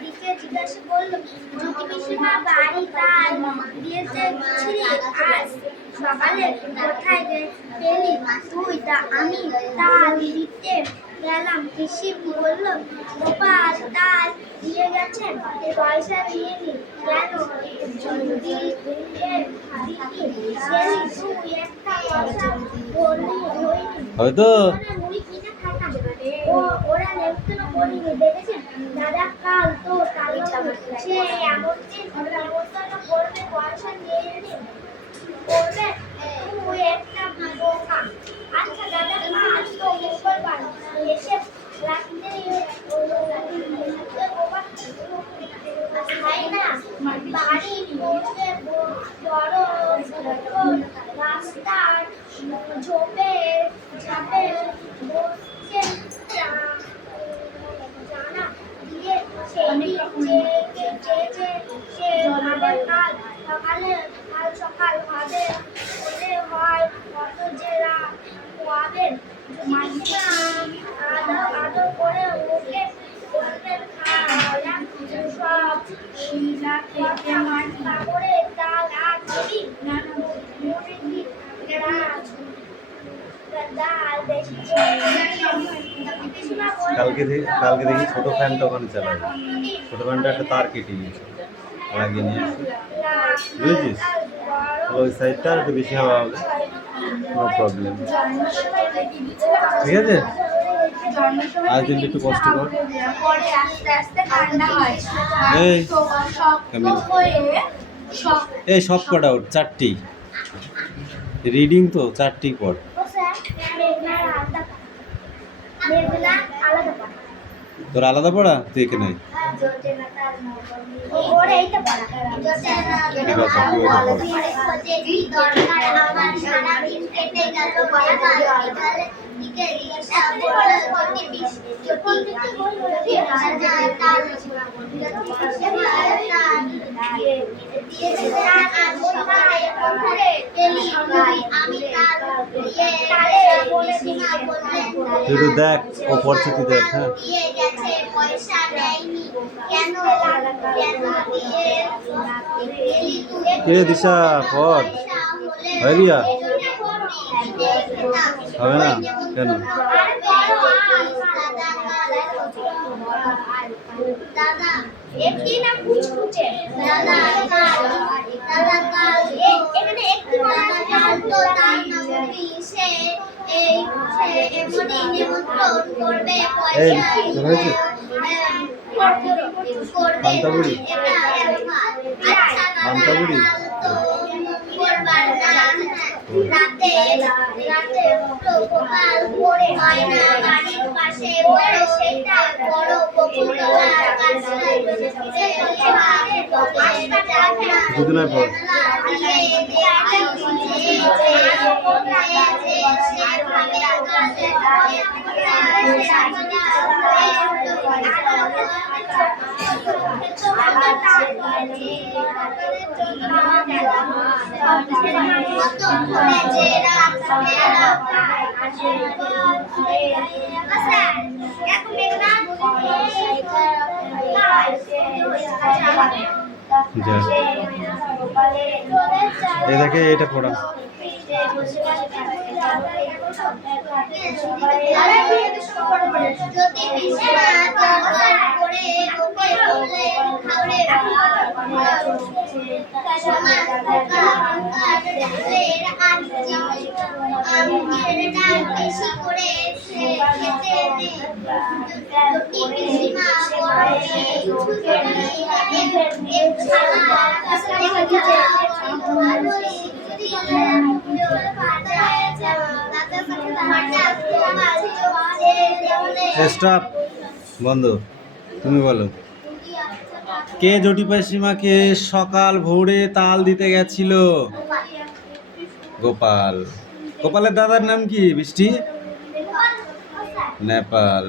দিকে জিজ্ঞাসা করলো, জ্যোতি পিসিমা বাড়ি তাল দিয়েতে গেছিলি আজ সকালে? কোথায় পেলি তুই? আমি তাল দিতে গেলাম। পিসি বলল, গোপাল তাল দিয়ে গেছে, পয়সা নিয়েনি কেন? দিদি তুই একটা কথা বললি হয়তো ওরা নেমন্তন্ন করিনি, দেখেছেন দাদা? কাল তো সে এমন দিন নেমন্তন্ন করবে, পয়সা নিয়ে করবে। তুই একটা বোকা। আচ্ছা দাদা, আজ তো মঙ্গলবার, এসে রাখতে খাই না। বাড়ি পৌঁছে বড় রাস্তার ঝোপে ঝাপে বসছে জানা দিয়ে সে ভাবে কাল সকাল হবে বলে হয় কত যে রাত পোয়াবেন। আদর করে ওকে বলবেন খাওয়া সব কাপড়ে ডাল আর ছবি কালকে দেখি ছোট ফ্যানটা ওখানে চালাবে। ছোট ফ্যানটা একটা তার কেটে নিয়েছে, লাগিয়ে নিয়ে আসি, বুঝেছিস? ওই সাইডটা একটু বেশি হাওয়া হবে, নো প্রবলেম, ঠিক আছে? আজ দিনটা একটু কষ্ট কর। এই সব কটা ওর চারটি রিডিং, তো চারটি পড়। তোর আলাদা পড়া? তুই এখানে তুই দেখ ও পরিস্থিতি দেখ। হ্যাঁ, কে দিশা পর হরিয়া হবে না কেন? দাদা একটি না কুচকুচে দাদা কাল এখানে একটি কাল তো তার নবী সে এই এমনই নিমন্ত্রণ করবে, পয়সা পান্তাবুড়ি রাতে গোপাল ভোরে হয় না বাড়ির পাশে বড় সেটা বড় বকুলতলার দুদিনের পর এই দেখে এটা পড়া। স্টপ, বন্ধ। তুমি বলো, কে জটি পিসিমাকে সকাল ভোরে তাল দিতে গেছিল? গোপাল। গোপালের দাদার নাম কি? বৃষ্টি? নেপাল।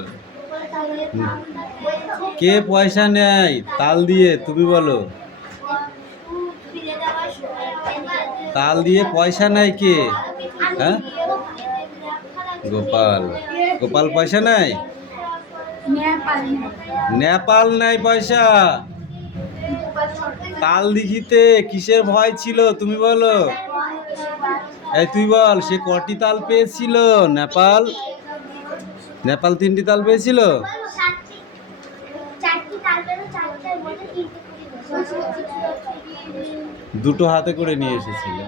কে পয়সা নেয় তাল দিয়ে? তুমি বলো। তাল দিয়ে পয়সা নেয় কে? হ্যাঁ, গোপাল। গোপাল পয়সা নেয়। নেপাল নাই পয়সা। তাল দিঘিতে কিসের ভয় ছিল তুমি বলো? এই তুই বল, সে কটি তাল পেয়েছিল নেপাল? নেপাল 3টি তাল পেয়েছিল। দুটো হাতে করে নিয়ে এসেছিল,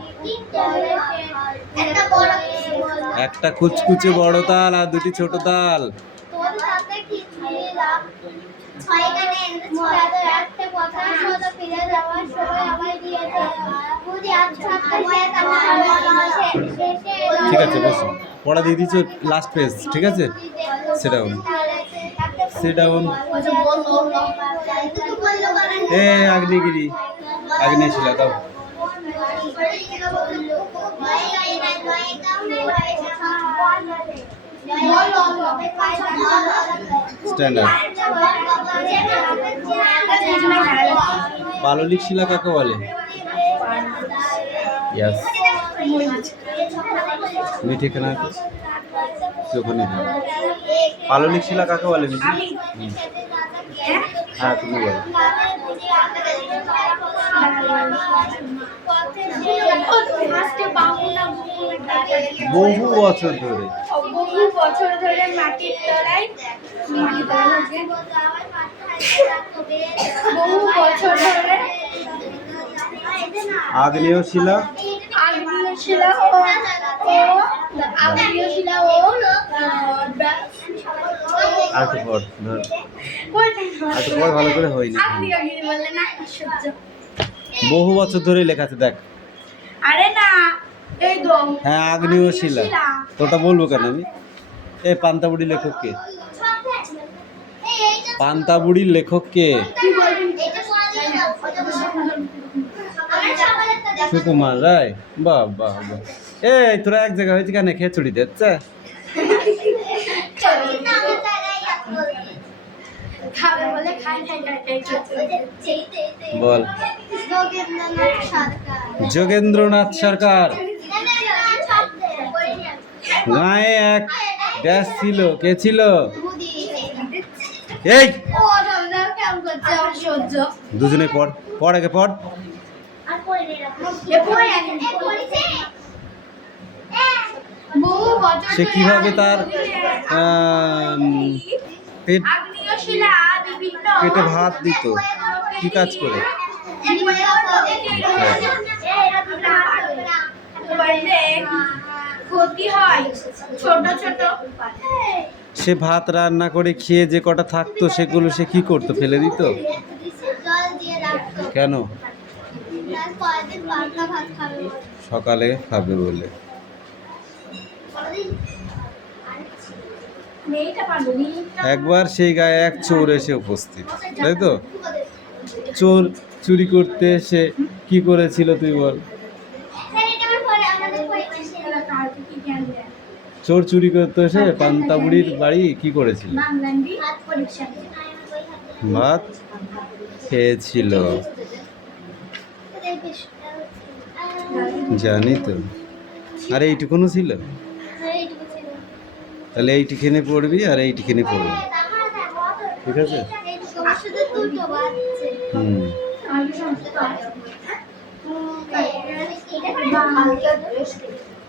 একটা কুচকুচে বড় তাল আর 2টি ছোট তাল। ঠিক আছে বসো, পড়া দিয়ে দিচ্ছ লাস্ট পেজ, ঠিক আছে? সেটাউন এ আগ্নেয়গিরি, আগ্নেয়শিলা দাও। স্ট্যান্ডার্ড। পাললিক শিলা কাকে বলে? ইয়েস, মিঠে কেনা ওখানে। পাললিক শিলা কাকে বলে মিঠে? হ্যাঁ তুমি বলো। বহু বছর ধরে মাটির তলায় আগ্নেয় শিলা, ভালো করে হয়নি। বহু বছর ধরে লেখা আছে, দেখ। হ্যাঁ আগ্নেয় শিলা, তোটা বলবো কেন আমি? এই পান্তাবুড়ির লেখক কে? পান্তাবুড়ির লেখক কে? সুকুমার রায়। বাহ বাহ বাহ। এই তোরা এক জায়গায় হয়েছে কেন? খেচুড়ি দিচ্ছে। বল। যোগেন্দ্রনাথ সরকার। গায়ে এক ড্যাশ ছিল, কে ছিল? এই দুজনে পড়, পড় আগে পড়। সে কিভাবে তার পেটে ভাত দিত, কি কাজ করে? সে ভাত রান্না করে খেয়ে যে কটা থাকতো সেগুলো সে কি করতো? ফেলে দিত। কেন? সকালে খাবে বলে। একবার সেই গায়ে এক চোর এসে উপস্থিত, তাই তো? চোর চুরি করতে এসে কি করেছিল তুই বল? চোর চুরি করতে এসে পান্তাবুড়ির বাড়ি কি করেছিল? ভাত খেয়েছিল। জানি তো। আর এইটুকুনো ছিল? তাহলে এইটিখানে পড়বি আর এইটিখানে পড়বি, ঠিক আছে?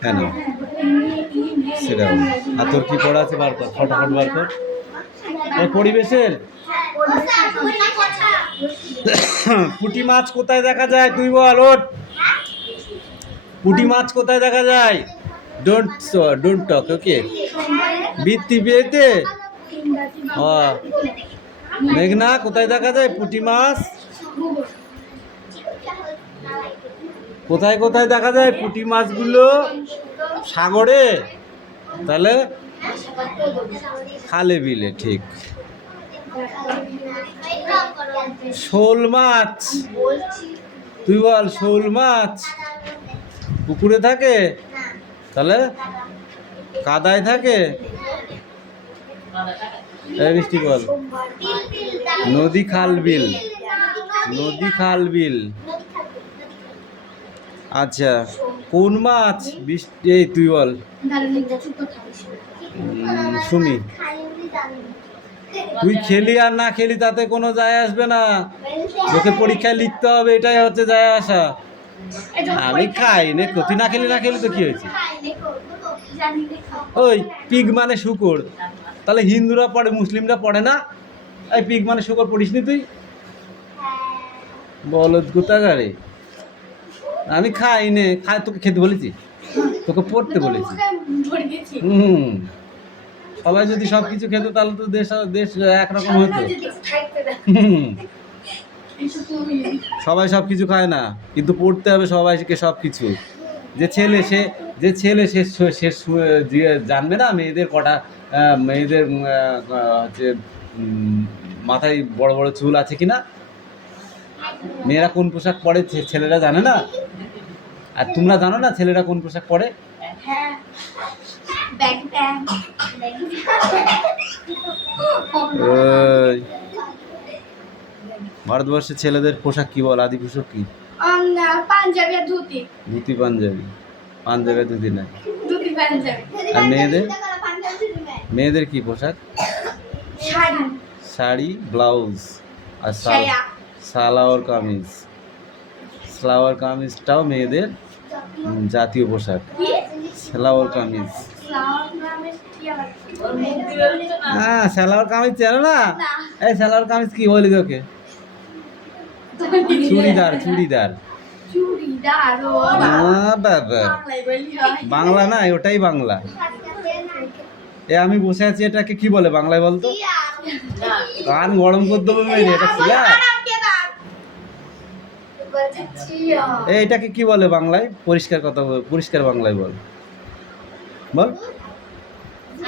হ্যাঁ না সেটা। আর তোর কি পড়া আছে বার কর, ফটাফট বার কর। পরিবেশের পুঁটি মাছ কোথায় দেখা যায় তুই বল? ওঠ। পুঁটি মাছ কোথায় দেখা যায়? ডোন্ট টক, ওকে? বৃত্তি পেতে। মেঘনা, কোথায় দেখা যায় পুঁটি মাছ? কোথায় কোথায় দেখা যায় পুঁটি মাছগুলো? সাগরে। তাহলে খালে বিলে, ঠিক। শোল মাছ, তুই বল। শোল মাছ পুকুরে থাকে, তাহলে কাদায় থাকে। বৃষ্টি বল। নদী খাল বিল, নদী খাল বিল। আচ্ছা কোন মাছ বৃষ্টি? এই তুই বল। সুমি, তুই খেলি আর না খেলি তাতে কোনো যায় আসবে না, তোকে পরীক্ষায় লিখতে হবে, এটাই হচ্ছে যায় আসা। আমি খাই নে, তুই না খেলি তো কি হয়েছে? ওই পিগ মানে শুকর, তাহলে হিন্দুরা পড়ে মুসলিমরা পড়ে না? এই পিগ মানে শুকর পড়িস নি তুই? বলদ কোথাকারে। আমি খাই নে, খাই তোকে খেতে বলেছি, তোকে পড়তে বলেছি। হুম, সবাই যদি সব কিছু খেত তাহলে তো দেশ দেশ একরকম হতো। হুম, সবাই সব কিছু খায় না, কিন্তু পড়তে হবে সবাইকে সব কিছু। যে ছেলে সে জানবে না মেয়েদের কটা মেয়েদের হচ্ছে মাথায় বড় বড় চুল আছে কিনা, মেয়েরা কোন পোশাক পরে ছেলেরা জানে না? আর তোমরা জানো না ছেলেরা কোন পোশাক পরে? ভারতবর্ষের ছেলেদের পোশাক কি বল, আদি পোশাক কি? পাঞ্জাবি আর ধুতি। ধুতি পাঞ্জাবি, পাঞ্জাবি ধুতি না। ধুতি পাঞ্জাবি। আর মেয়েদের কি পোশাক? শাড়ি, শাড়ি ব্লাউজ আর সায়া। সালোয়ার কামিজ। সালোয়ার কামিজটাও মেয়েদের জাতীয় পোশাক, সালোয়ার কামিজ। হ্যাঁ, সালোয়ার কামিজ চেনো না? এই সালোয়ার কামিজ কি বলি তোকে? চুড়িদার, চুড়িদার। বাবা, বাংলা না, ওটাই বাংলা। এ আমি বসে আছি, এটাকে কি বলে বাংলায় বলতো? কান গরম করে দেবো মেরে, এটা সিলা। এটাকে কি বলে বাংলায়? পরিষ্কার কথা বল, পরিষ্কার বাংলায় বল, বল।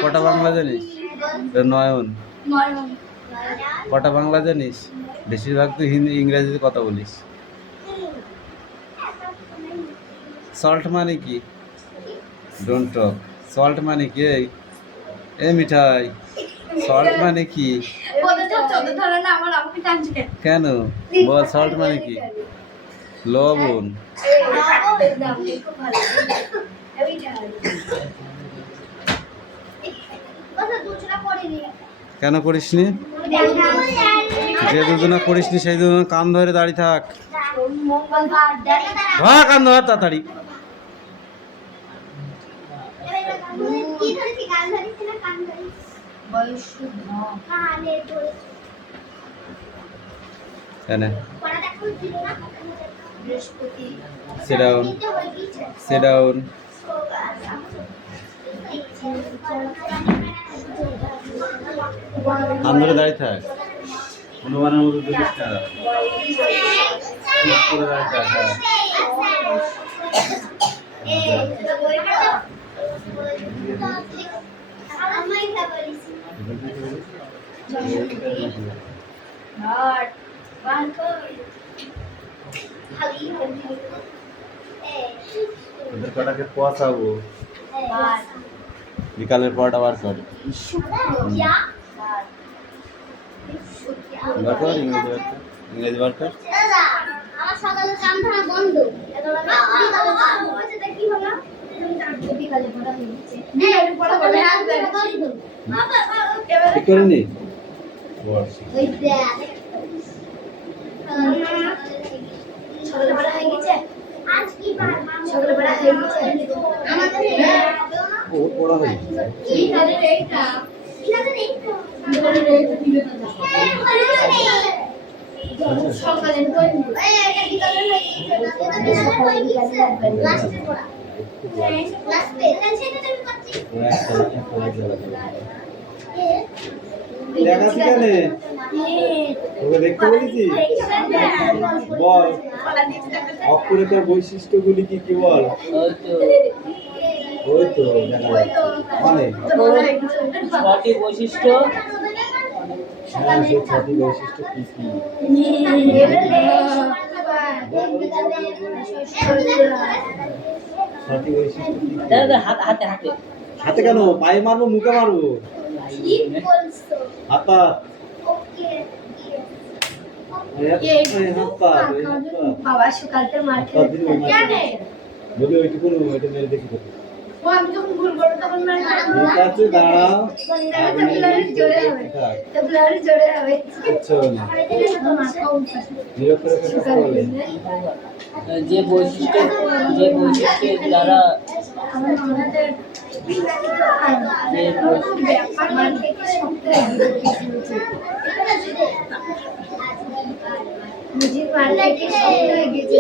কটা বাংলা জানিস? নয়ন। কটা বাংলা জানিস? বেশিরভাগ তো হিন্দি ইংরেজিতে কথা বলিস। সল্ট মানে কি? Don't talk. সল্ট মানে কি? এই মিঠাই, সল্ট মানে কি? কেন বল, সল্ট মানে কি? লবণ। কেন করিসনি? যে দুজনা করিসনি সেই দুজনা কান ধরে দাঁড়িয়ে থাক। কান ধর তাড়াতাড়ি। Sit down. Sit down. কান ধরে দাঁড়িয়ে থাক, হনুমানের মতো দেখিস না, চুপ করে দাঁড়িয়ে থাক। ওদের কটাকে পোয়াশাবো, বিকালের পরটা বার কর। ইংরেজি বার কর। আমার সকালে কাম ধরা বন্ধ, কি হলো? বিকালে পড়া হয়ে গেছে। পড়া করবে ঠিক করে নি। ওই দেখ সকালে পড়া হয়ে গেছে। আজ কি বার? সকালে পড়া হয়ে গেছে আমাদের। ও পড়া হয়ে গেছে। কি করে এইটা? ইনাদের এইটা সকালে পড়ি। এই এটা বিকালে হয়ে গেছে। এটা বিকালে হয়ে গেছে। লাস্টে পড়া। লাস্টে সেটা তুমি করছি। দেখাচ্ছি কেন? তোকে দেখতে বলেছি? বল, অক্ষরের বৈশিষ্ট্যগুলি কি কি বল? ওই তো দেখা যাচ্ছে মানে ছটি বৈশিষ্ট্য। হ্যাঁ, সেই ছটি বৈশিষ্ট্য কি কি? ছটি বৈশিষ্ট্য কি কি? হাতে হাতে হাতে হাতে কেন? পায়ে মারবো, মুখে মারবো? হাত পা। বাবা সকালতে মার বলি ওইটুকু, ওইটা মেরে দেখি। আমি যখন ভুল করবো তখন মানে ঠিক আছে দাঁড়াও জোরে হবে থাক, তাহলে আরো জোরে হবে কিচ্ছু হবে না। বিরক্ত রেখে কথা বলে যে বৈশিষ্ট্যের দ্বারা আমার আমাদের যে ব্যাপার থেকে শব্দ মুজির মারলে কি শব্দ হয়ে গেছে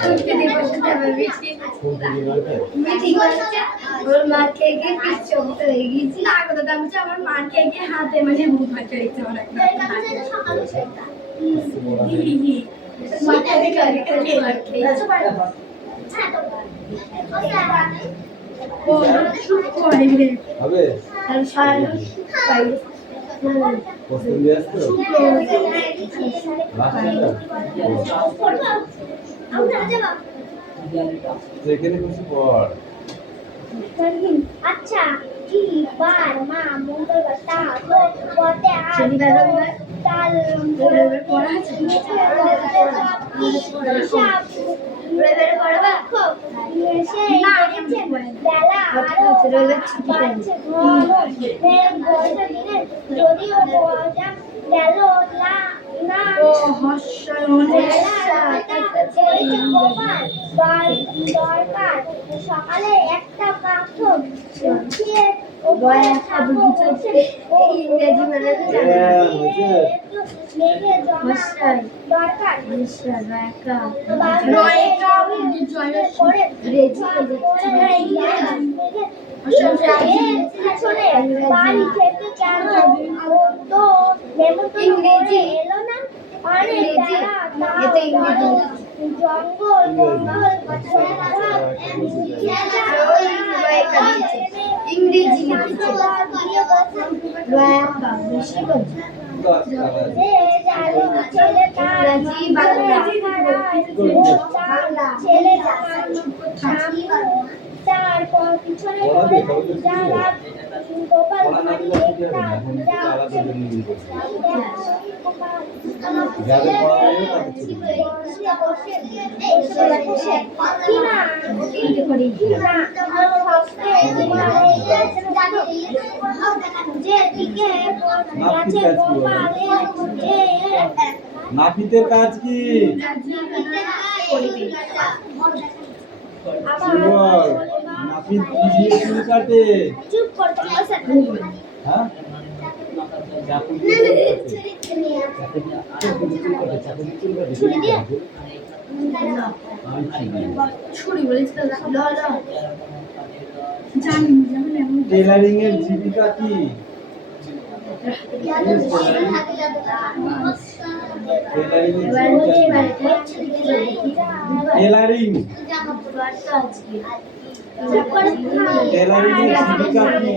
শুনতে দিয়ে বসতে হবে মিটিং হচ্ছে ওর মার খেয়ে গিয়ে কি শব্দ হয়ে গেছি না কথা দাম হচ্ছে আমার মার খেয়ে গিয়ে হাতে মানে মুখ ভাজা দিচ্ছে আমার একটা মাথা দেখে আগে মার খেয়ে ও চুপ করে হবে আর সারা পাই প্রশ্ন দিয়ে আসতো সেখানে কিছু পড় আচ্ছা কি বার মা মঙ্গলবার তাহলে পথে আর শনিবার রবিবার তাল রবিবার পড়া আছে রবিবার পড়বা না বেলা রবিবার ছুটি যদিও গেল না না ও হর্ষণ দরকার সকালে একটা পাথর উঠিয়ে ইংরেজি দরকার বাড়ি থেকে কেন তো ইংরেজি এলো না জঙ্গল ইংরেজি তারপর পিছনে যারা গোপাল যাদের পড়া হয়ে তাদের ছুটি নাপিতের কাজ কি বল নাপিত কি দিয়ে চুল কাটে চুপ করতে হ্যাঁ চাকু দিয়ে চুল কাটে চাকু দিয়ে চুল কাটে ছুরি দিয়ে? ছুরি বলেছিল জানি টেলারিং এর জীবিকা কি টেলারিং টেলারিং এর জীবিকা কি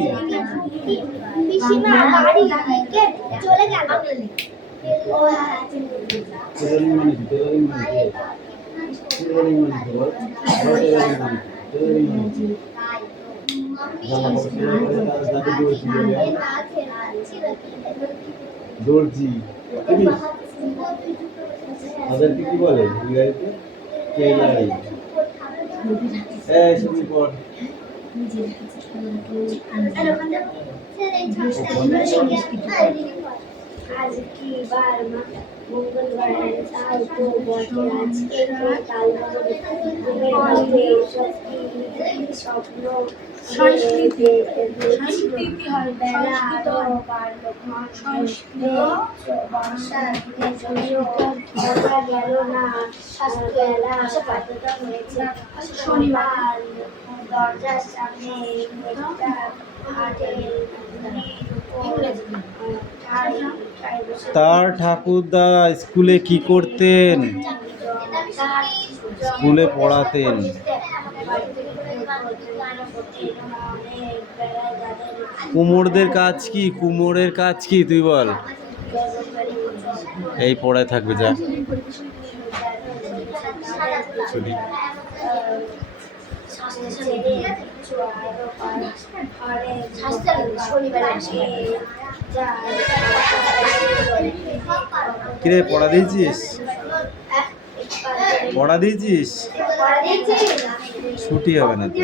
পিসিমা বাড়ি থেকে চলে গেল টেলারিং মানে কি টেলারিং মানে কি টেলারিং মানে কি বল টেলারিং মানে টেলারিং মানে কি জামা কাপড় সেলাই করে তার দাদি দিয়েছিল দর্জি তুমি তাদেরকে কি বলে ইংরেজিতে টেলারিং এই শুনি পড় আজ কি বার মঙ্গলবার তাই তো বটে আজকে তো কাল স্বপ্ন সংস্কৃতি সংস্কৃতি হয় বেলা সংস্কৃত আরো বাড়লো বর্ষা বর্ষা গেল না বেলা কতটা হয়েছে শনিবার দরজার সামনে একটা তার ঠাকুরদা স্কুলে কি করতেন স্কুলে পড়াতেন কুমোরদের কাজ কি কুমোরের কাজ কি তুই বল এই পড়ায় থাকবে যা ছুটি কিরে পড়া দিয়েছিস পড়া দিয়েছিস ছুটি হবে না তো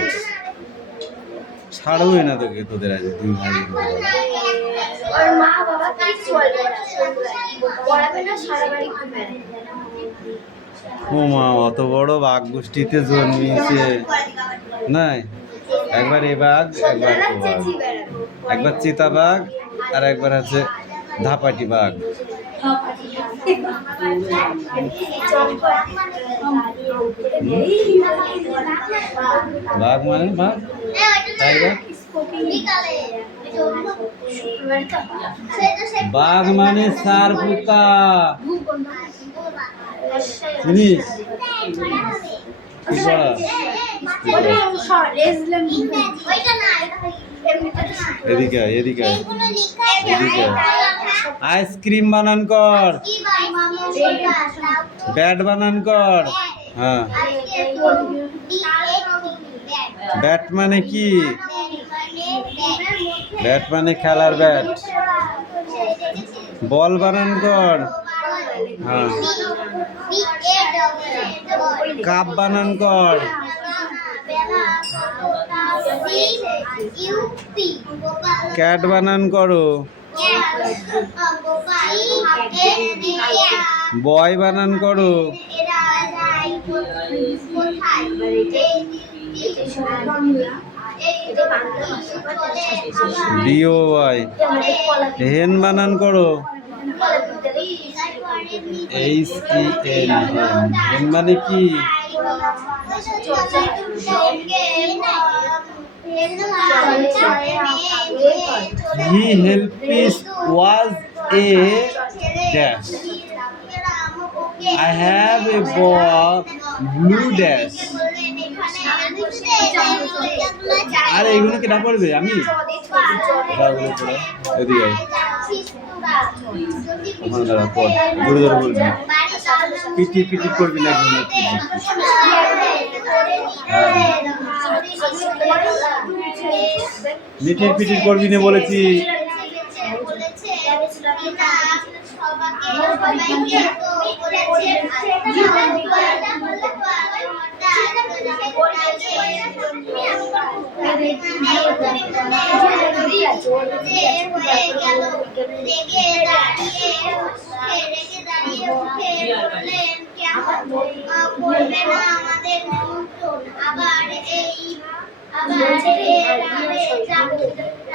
ছাড়বই না তোকে, তোদের আজ দুই ভাই বোন। ওর মা বাবা কিচ্ছু বলবে না, পড়াবে না, সারা বাড়ি ঘুরে ও মা, অত বড় বাঘ গোষ্ঠীতে জন্মিয়েছে নাই? একবার এ বাঘ, একবার ও বাঘ, একবার চিতা বাঘ আর একবার আছে ধাপাটি বাঘ। বাঘ মানে বাঘ, টাইগার। বাঘ মানে সার পোকা, চিনিস? কি পড়া? এদিকে আয়, এদিকে আয়, এদিকে আয়। আইসক্রিম বানান কর, ব্যাট বানান কর। হ্যাঁ, ব্যাট মানে কি? ব্যাট মানে খেলার ব্যাট। বল বানান কর। হ্যাঁ, কাপ বানান কর। ক্যাট বানান করো। বয় বানান করো। DOY। হেন বানান করো। HEN। হেন মানে কি? He helped was a dash. I have a ball blue dash. আরে এগুলো কি না পড়বে? আমি এদিকে আয়। ওখানে দাঁড়া, পড়, জোরে জোরে বলবি, পিটি পিটি করবি না এগুলো। মিটির পিটির করবি না বলেছি।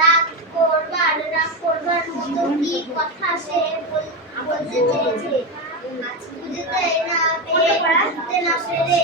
রাগ করবার মতো কি কথা সে বলতে চেয়েছে, আজ বুঝতে না পেরে